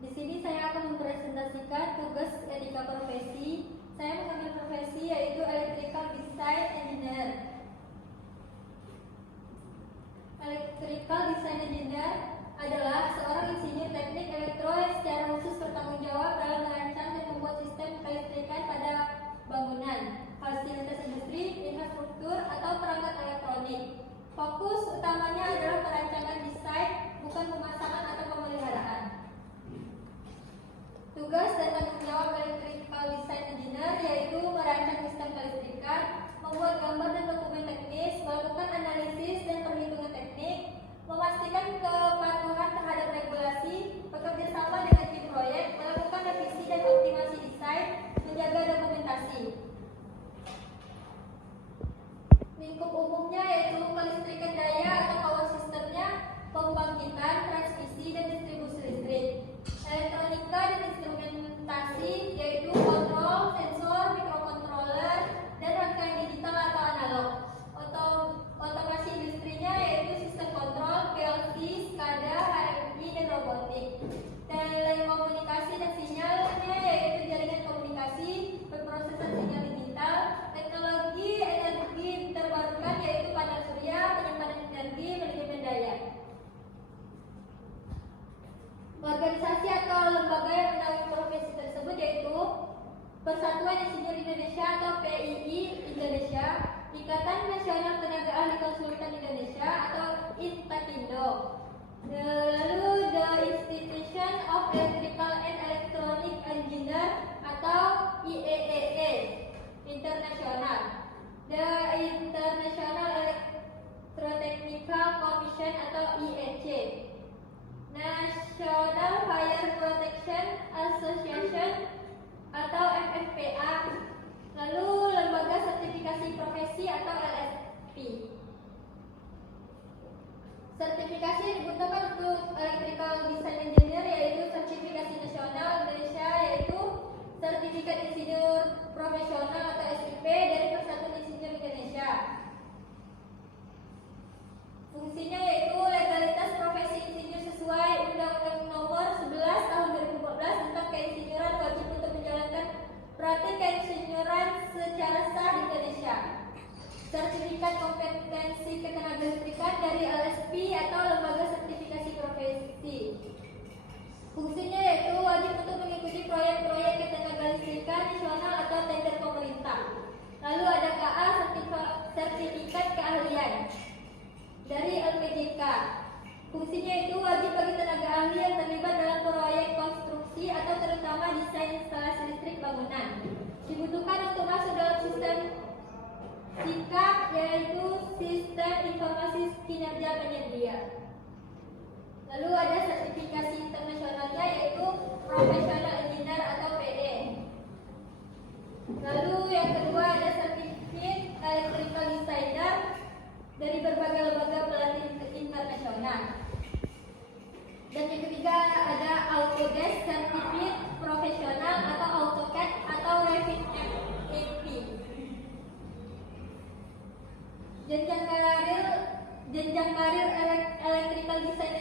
Di sini saya akan mempresentasikan tugas etika profesi. Saya mengambil profesi yaitu Electrical Design Engineer. Electrical Design Engineer adalah seorang insinyur teknik elektro yang secara khusus bertanggung jawab dalam merancang dan membuat sistem kelistrikan pada bangunan, fasilitas industri, infrastruktur, atau perangkat elektronik. Fokus utamanya adalah perancangan desain, bukan pemasangan atau pemeliharaan. Tugas dan tanggung jawab Electrical Design Engineer yaitu merancang sistem kelistrikan, membuat gambar dan dokumen teknis, melakukan analisis dan perhitungan teknik, memastikan kepatuhan terhadap regulasi, bekerja sama dengan tim proyek, melakukan revisi dan optimasi desain, menjaga dokumentasi. Lingkup umumnya yaitu kelistrikan daya atau power systemnya, pembangkitan, transmisi, dan distribusi listrik. Elektronika dan instrumentasi yaitu kontrol, sensor, microcontroller, dan rangkaian digital atau analog. Otomasi industrinya yaitu sistem kontrol, PLC, SCADA, HMI, dan robotik. Telekomunikasi dan sinyalnya yaitu jaringan komunikasi, pemrosesan sinyal digital. Teknologi energi terbarukan yaitu panel surya, penyimpanan energi, manajemen daya. Organisasi atau lembaga yang menaungi profesi tersebut yaitu Persatuan Insinyur Indonesia atau PII Indonesia, Ikatan Nasional Tenaga Ahli Konsultan Indonesia atau INTAKINDO, lalu The Institution of Electrical and Electronic Engineer atau IEEE Internasional, The International Electrotechnical Commission atau IEC, National Fire Protection Association atau MFPA, lalu Lembaga Sertifikasi Profesi atau LSP. Sertifikasi yang dibutuhkan untuk Electrical Design Engineer yaitu Sertifikasi Nasional Indonesia yaitu Sertifikat Insinyur Profesional atau SIP dari Persatuan Insinyur Indonesia. Fungsinya yaitu legalitas profesi insinyur sesuai Undang-Undang Nomor 11 Tahun 2014 tentang keinsinyuran wajib untuk menjalankan praktik keinsinyuran secara sah di Indonesia. Sertifikat kompetensi ketenagalistrikan dari LSP atau Lembaga Sertifikasi Profesi. Fungsinya yaitu wajib untuk mengikuti proyek-proyek ketenagalistrikan nasional atau tender pemerintah. Lalu ada KA, sertifikat keahlian dari LPJK. Fungsinya itu wajib bagi tenaga ahli yang terlibat dalam proyek konstruksi atau terutama desain instalasi listrik bangunan. Dibutuhkan untuk masuk dalam sistem SIKAP yaitu Sistem Informasi Kinerja Penyedia. Lalu ada sertifikasi internasionalnya yaitu Professional Engineer atau PE. Lalu yang kedua ada sertifikat Electrical Designer dari berbagai lembaga pelatihan internasional. Dan yang ketiga ada Autodesk Certificate Profesional atau AutoCAD atau Revit FAP. Jenjang karir Electrical Design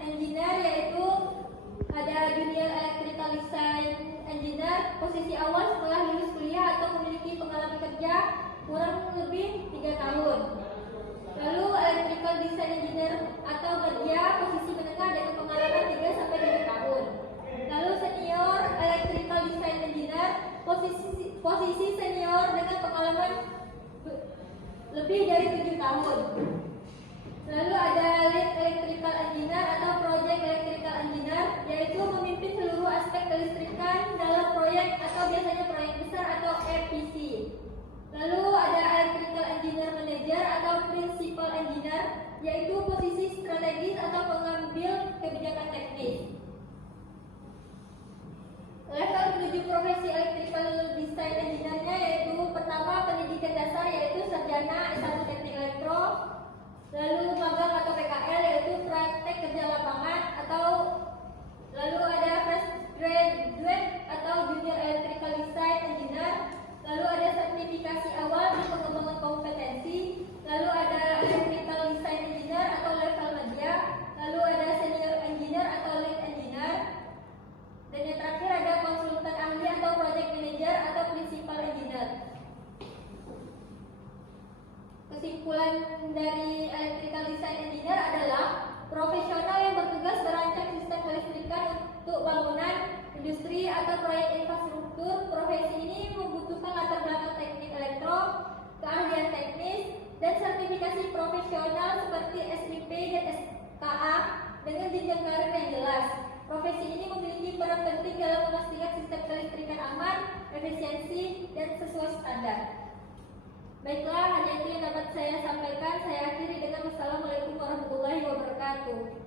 Engineer yaitu ada Junior Electrical Design Engineer, posisi awal setelah lulus kuliah atau memiliki pengalaman kerja kurang lebih 3 tahun. Lalu Electrical Design Engineer atau kerja posisi menengah dengan pengalaman 3-5 tahun. Lalu Senior Electrical Design Engineer, posisi senior dengan pengalaman lebih dari 7 tahun. Lalu ada Lead Electrical Engineer atau Project Electrical Engineer, yaitu memimpin seluruh aspek kelistrikan dalam proyek atau biasanya proyek besar atau EPC. Lalu ada Electrical Engineer Manager atau Principal Engineer, yaitu posisi strategis atau pengambil kebijakan teknis. Level menuju profesi Electrical Design Engineer-nya yaitu pertama pendidikan dasar yaitu sarjana S1 Teknik Elektro, lalu magang atau PKL yaitu praktek kerja lapangan atau lalu ada fresh graduate atau Junior Electrical Design Engineer. Lalu ada sertifikasi awal di pengembangan kompetensi, lalu ada Electrical Design Engineer atau level media, lalu ada Senior Engineer atau Lead Engineer, tujuan dari electrical design engineer adalah profesional yang bertugas merancang sistem kelistrikan untuk bangunan, industri atau proyek infrastruktur. Profesi ini membutuhkan latar belakang teknik elektro, keahlian teknis, dan sertifikasi profesional seperti SIP dan SKA dengan jenjang karir yang jelas. Profesi ini memiliki peran penting dalam memastikan sistem kelistrikan aman, efisiensi, dan sesuai standar. Baiklah, hanya itu yang dapat saya sampaikan. Saya akhiri dengan wassalamualaikum warahmatullahi wabarakatuh.